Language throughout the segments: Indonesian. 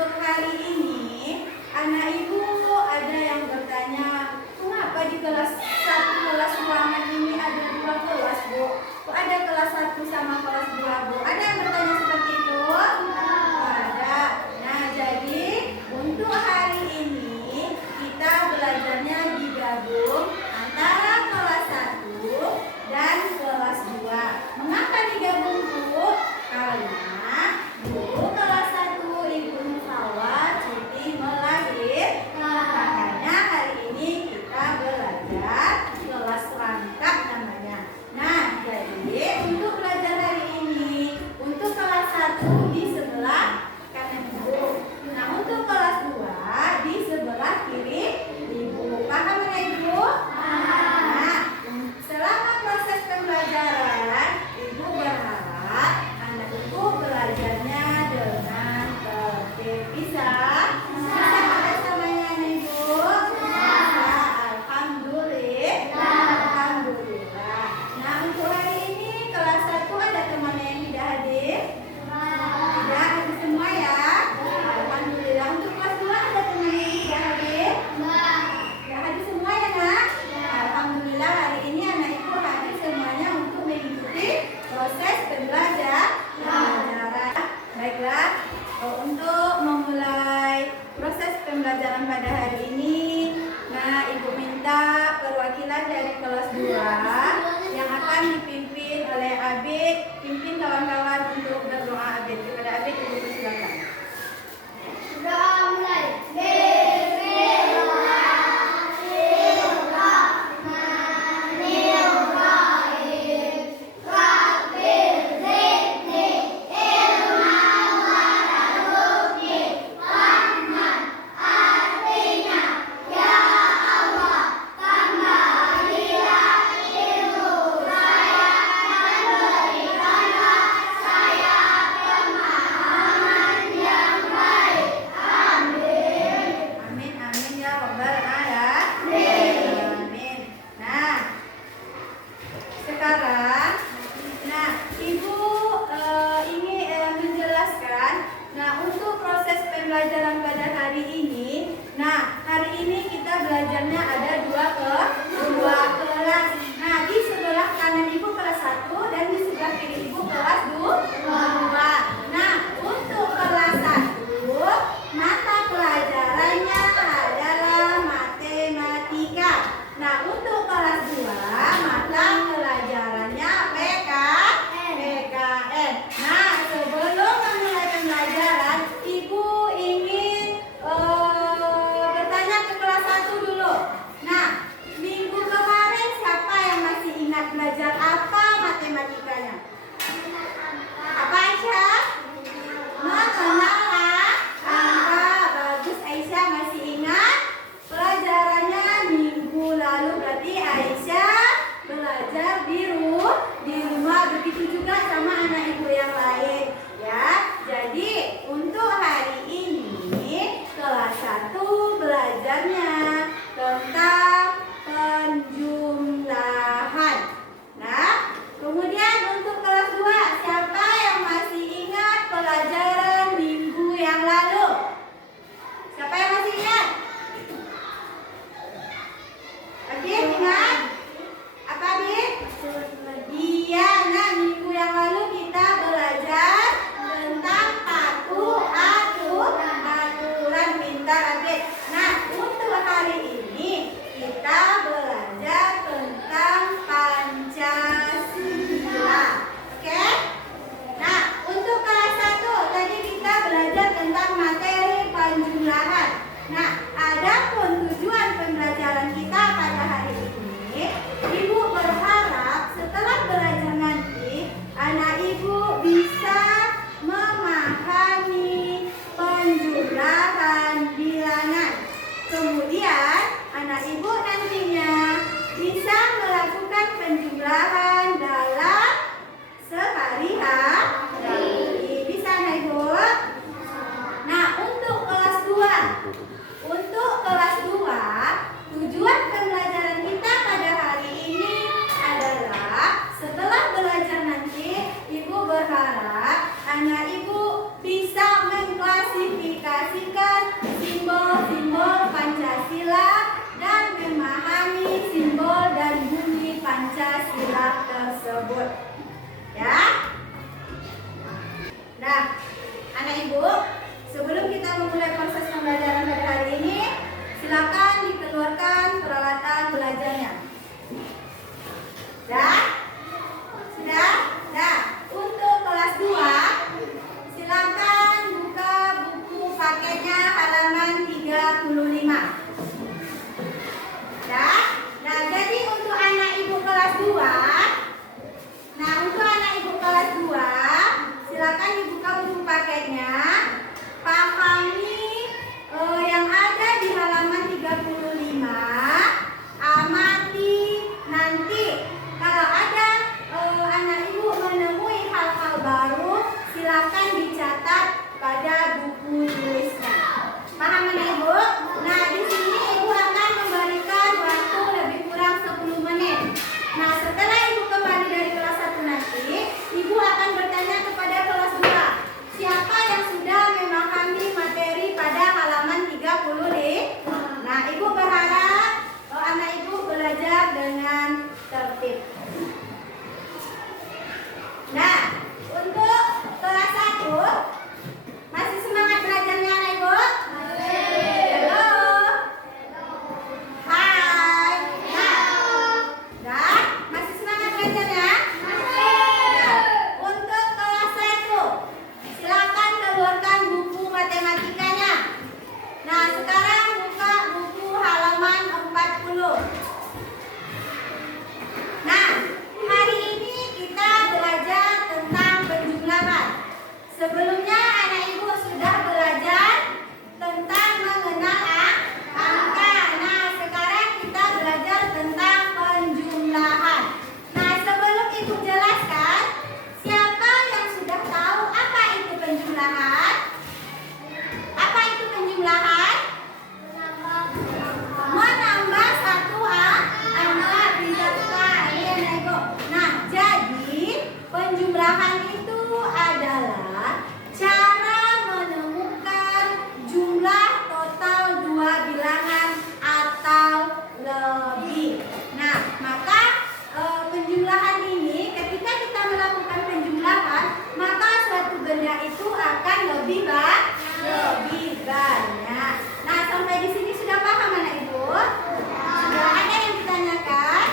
untuk hari ini, anak ibu ada yang bertanya, kenapa di kelas 1 kelas ruangan ini ada 2 kelas, Bu? Kok ada kelas 1 sama kelas 2, Bu? Ada yang bertanya seperti itu? Ada. Nah, jadi untuk hari ini kita belajarnya digabung antara kelas 1 dan kelas 2. Mengapa digabung, Bu? Karena dulu kelas 1 Ibu Nufawat cuti melahirkan. Makanya hari ini kita belajar kelas rangkap namanya. Nah, jadi untuk belajar hari ini untuk kelas 1 di sebelah kanan Ibu. Nah, untuk kelas 2 di sebelah kiri Ibu. Paham ya Ibu? Nah, selama proses pembelajaran Ibu berharap anak Ibu belajarnya dengan tertib. Bisa? Bisa ada samanya Ibu? Bisa. Alhamdulillah. Nah, untuk hari ini kelas 1 ada teman yang tidak hadir? Tidak hadir semua ya? Alhamdulillah. Untuk kelas 2 ada teman yang tidak hadir? Tidak hadir semua ya nak? Alhamdulillah hari ini anak Ibu hadir semuanya untuk mengikuti proses pembelajaran. Baiklah, untuk memulai proses pembelajaran pada hari ini, nah Ibu minta perwakilan dari kelas 2 yang akan dipimpin oleh Abid. Pimpin kawan-kawan untuk berdoa Abid. Kepada Abid Ibu persilakan. Doa mulai. Amin amin ya rabbal alamin. Nah, sekarang Ibu ini menjelaskan untuk proses pembelajaran pada hari ini. Nah, hari ini kita belajarnya ada dua kelas. Nah, di sebelah kanan Ibu kelas 1 dan di sebelah kiri Ibu kelas 2. Nah, untuk kelas 1 mata pelajarannya adalah matematika. Nah, untuk kelas 2 mata pelajarannya PKN. Nah, sebelum memulai pembelajaran, Ibu ingin bertanya ke kelas 1 dulu. Nah, minggu kemarin siapa yang masih ingat belajar apa matematikanya? Apa Aisyah? Mengenal angka. Bagus, Aisyah masih ingat pelajarannya minggu lalu. Berarti Aisyah belajar di rumah. Begitu juga sama anak ibu yang lain ya. Jadi untuk hari ini kelas 1 belajarnya tentang penjumlahan. Nah, kemudian untuk kelas 2 siapa yang masih ingat pelajaran minggu yang lalu? Siapa yang masih ingat? Oke, ingat? Apa, Bib? Iya, nah minggu yang lalu kita belajar tentang aturan pintar, Abid. Nah, untuk hari ini kita belajar tentang Pancasila. Oke? Nah, untuk kelas 1 tadi kita belajar tentang materi penjumlahan. Nah, adapun tujuan pembelajaran kita pada hari ini, Ibu berharap setelah belajar nanti anak Ibu bisa memahami penjumlahan bilangan. Kemudian anak Ibu nantinya bisa melakukan penjumlahan dalam sehari-hari. Bisa anak Ibu? Nah, untuk kelas 2. Untuk kelas 2, tujuan pembelajaran kita pada hari ini adalah setelah belajar nanti Ibu berharap anak Ibu bisa mengklasifikasi memulai proses pembelajaran pada hari ini, silakan dikeluarkan peralatan belajarnya. Sudah? Sudah? Nah, untuk kelas 2, silakan buka buku paketnya halaman 35. Ya. Nah, jadi untuk anak ibu kelas 2, silakan dibuka buku paketnya. Pahami yang ada di halaman 35. Amati nanti kalau ada anak ibu menemui hal-hal baru, silakan dicatat pada buku tulisnya. Paham anak ibu? Nah, di sini ibu akan memberikan waktu lebih kurang 10 menit. Nah, setelah ibu kembali dari kelas 1 nanti, ibu akan bertanya kepada kelas 2. Siapa yang sudah memahami materi pada halaman 30? Nah, ibu berharap anak ibu belajar dengan tertib. Nah, untuk kelas 1, masih semangat belajarnya anak ibu? Halo. Hai. Nah, masih semangat belajarnya? Nah, untuk kelas 1, silakan keluarkan buku matematikanya. Nah, sekarang buka buku halaman 40. Nah, hari ini kita belajar tentang penjumlahan. Sebelumnya anak ibu sudah belajar tentang mengenal angka. Nah, sekarang kita belajar tentang penjumlahan. Nah, sebelum ibu jelaskan, siapa yang sudah tahu apa itu penjumlahan? Apa itu penjumlahan? Menambah satu angka, pintar sekali anak ibu. Nah, jadi penjumlahan itu adalah cara menemukan jumlah total dua bilangan atau lebih. Nah, maka penjumlahan ini, ketika kita melakukan penjumlahan, maka suatu benda itu akan lebih banyak. Nah, sampai di sini sudah paham anak ibu? Sudah ada yang ditanyakan?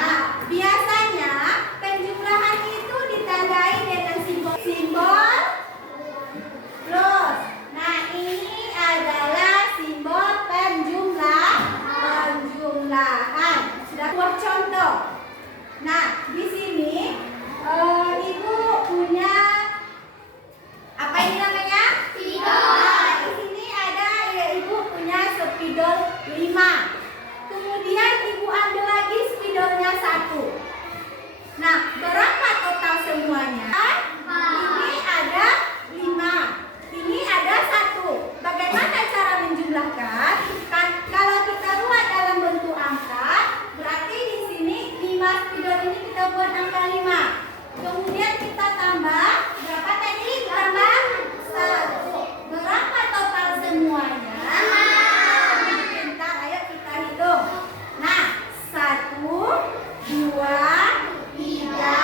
Nah, biasanya penjumlahan itu ditandai dengan simbol plus. Nah, ini adalah simbol penjumlahan. Sudah buat contoh. Nah, di sini ibu punya apa ini namanya? Spidol. Nah, di sini ada ibu punya spidol 5. Kemudian ibu ambil lagi spidolnya 1. Nah, berapa total semuanya? Ini ada 5. Ini ada 1. Bagaimana cara menjumlahkan? Kalau kita buat dalam bentuk angka, berarti di sini 5 spidol ini kita buat angka 5. Kemudian kita tambah berapa tadi? Tambah 1. Berapa total semuanya? Pintar, ayo kita hitung. Nah, 1, 2, 3,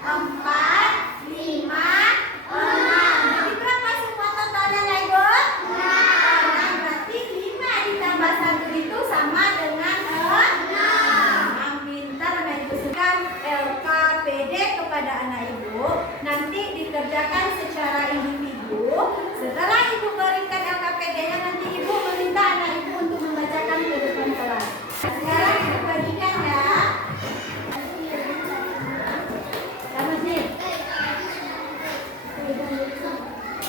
4, 5, 6. Jadi berapa semua totalnya ya ibu? Nah, berarti 5 ditambah 1 itu sama dengan 6. Pintar anak ibu. Sekarang LKPD kepada anak ibu nanti dikerjakan secara individu. Setelah ibu berikan LKPD-nya, nanti ibu meminta anak ibu untuk membacakan ke depan kelas. Sekarang kita bagikan ya. Selamat nih.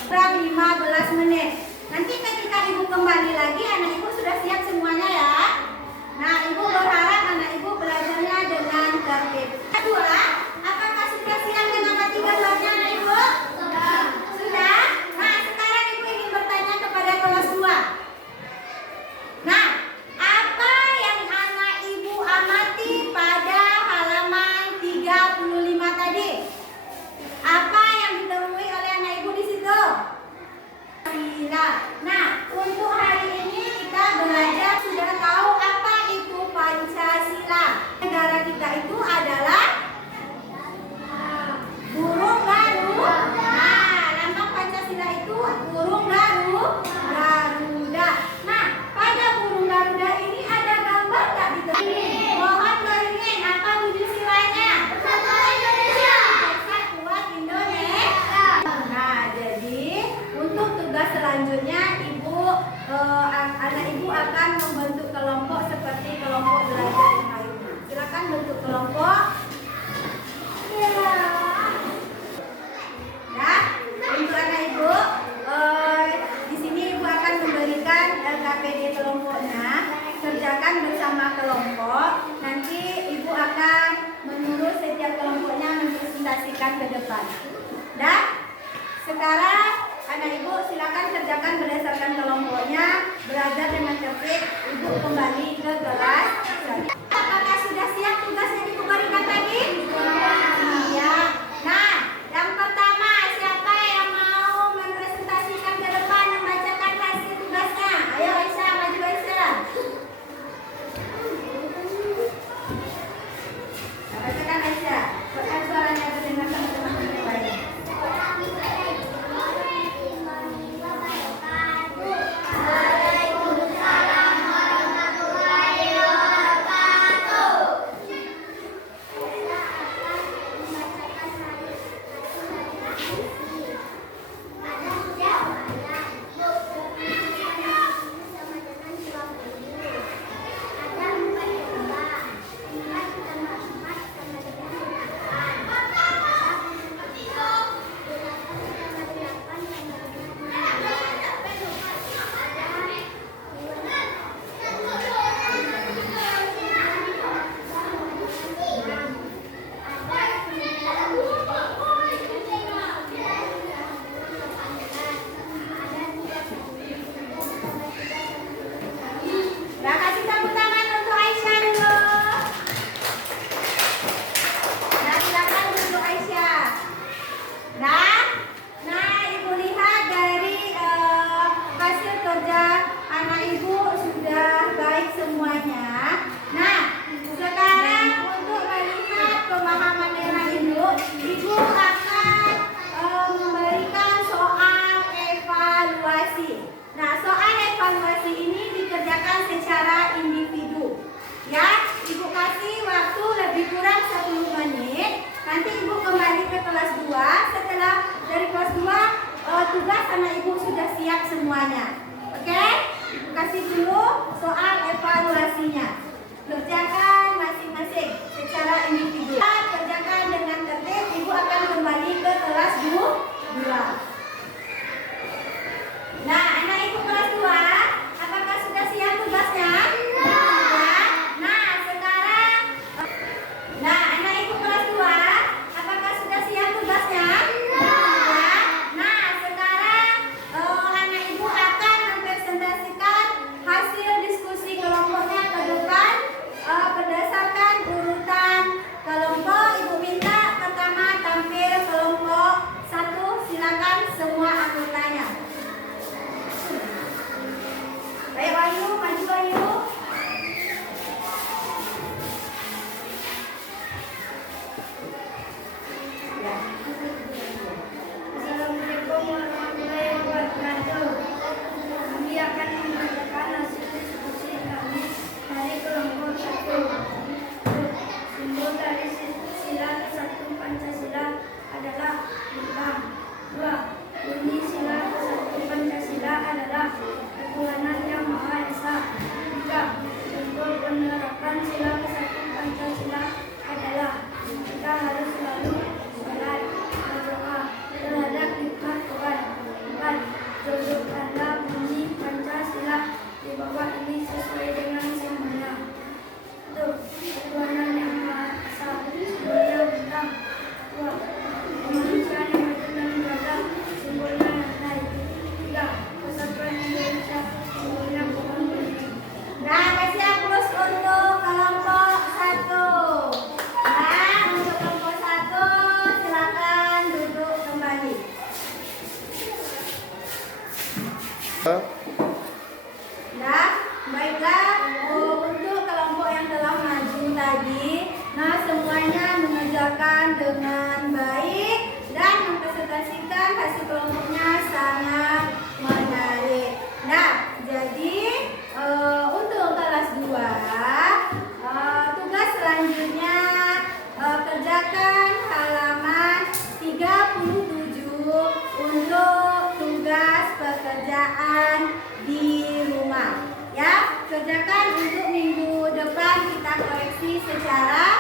Kurang 15 menit. Nanti ketika ibu kembali lagi, anak ibu sudah siap semuanya ya. Nah, ibu berharap anak ibu belajarnya dengan tertib. Kedua, apakah sudah siap dengan matematika anak ibu? Sudah. Nah, sekarang ibu ingin bertanya kepada kelas 2. Nah, apa yang anak ibu amati pada halaman 35 tadi? Apa yang ditemui oleh anak ibu di situ? Pancasila. Nah, untuk hari ini kita belajar sudah tahu apa itu Pancasila. Negara kita itu adalah burung garuda. Nah, lambang Pancasila itu burung garuda. Garuda. Nah, pada burung Garuda ini ada gambar nggak di tengah? Mohon beringin, apa wujud silanya? Persatuan Indonesia. Persatuan Indonesia. Nah, jadi untuk tugas selanjutnya anak ibu akan membentuk kelompok seperti kelompok belajar yang lainnya. Silakan bentuk kelompok. Nah, untuk anak ibu, di sini ibu akan memberikan KPD kelompoknya. Kerjakan bersama kelompok. Nanti ibu akan menyuruh setiap kelompoknya mempresentasikan ke depan. Dan sekarang anak ibu silakan kerjakan berdasarkan kelompoknya. Belajar dengan tertib. Ibu kembali ke kelas. Apakah sudah siap tugas yang ibu berikan tadi? Iya. Nah, yang pertama siapa yang mau mempresentasikan ke depan membacakan hasil tugasnya? Ayo Aisyah, maju Aisyah. Bacakan Aisyah. Buatkan suaranya terdengar sama teman-teman yang lain. Nah, kasih tepuk tangan untuk Aisyah dulu. Nah, silakan untuk Aisyah. Nah, ibu lihat dari hasil kerja anak ibu sudah baik semuanya. Nah, sekarang untuk melihat pemahaman anak ibu akan memberikan soal evaluasi. Nah, soal evaluasi ini dikerjakan secara individu. Ya, ibu kasih waktu lebih kurang 10 menit. Nanti ibu kembali ke kelas 2. Setelah dari kelas 2, tugas anak ibu sudah siap semuanya. Oke? Ibu kasih dulu soal evaluasinya. Kerjakan masing-masing secara individu. Kerjakan dengan tertib. Ibu akan kembali ke kelas 2. Nah, anak ibu kelas 2, apakah sudah siap tugasnya? Sudah. Nah, sekarang anak ibu kelas 2, apakah sudah siap tugasnya? Sudah. Nah, sekarang anak ibu akan mempresentasikan hasil diskusi kelompoknya ke depan berdasarkan urutan kelompok. Ibu minta pertama tampil kelompok 1. Silakan semua anggotanya. Ayo Ayu, maju Ayu. Ya. Assalamualaikum warahmatullahi wabarakatuh. Kami akan membacakan hasil diskusi kami dari kelompok 1. Simbol dari sila ke-1 Pancasila adalah bintang. 2. Bunyi sila ke-1 Pancasila adalah Ketuhanan Yang Maha Esa. 3. Simbol penerapan sila ke-1 Pancasila adalah kita harus selalu sholat, berdoa terhadap nikmat Tuhan. 4. Jodokkanlah bunyi Pancasila di bawah ini sesuai dengan simbolnya. 1. Ketuhanan Yang Maha Esa, simbolnya bintang. 2. Kemanusiaan yang adil dan beradab, simbolnya lantai. 3. Persatuan Indonesia, simbolnya pohon beringin. Nah, kasih aplaus untuk kelompok 1. Nah, untuk kelompok 1, silakan duduk kembali. Nah, baiklah, untuk kelompok yang telah maju tadi, nah semuanya mengerjakan dengan baik dan mempresentasikan hasil kelompoknya sangat menarik. kerjaan di rumah. Ya, kerjakan untuk minggu depan kita koreksi secara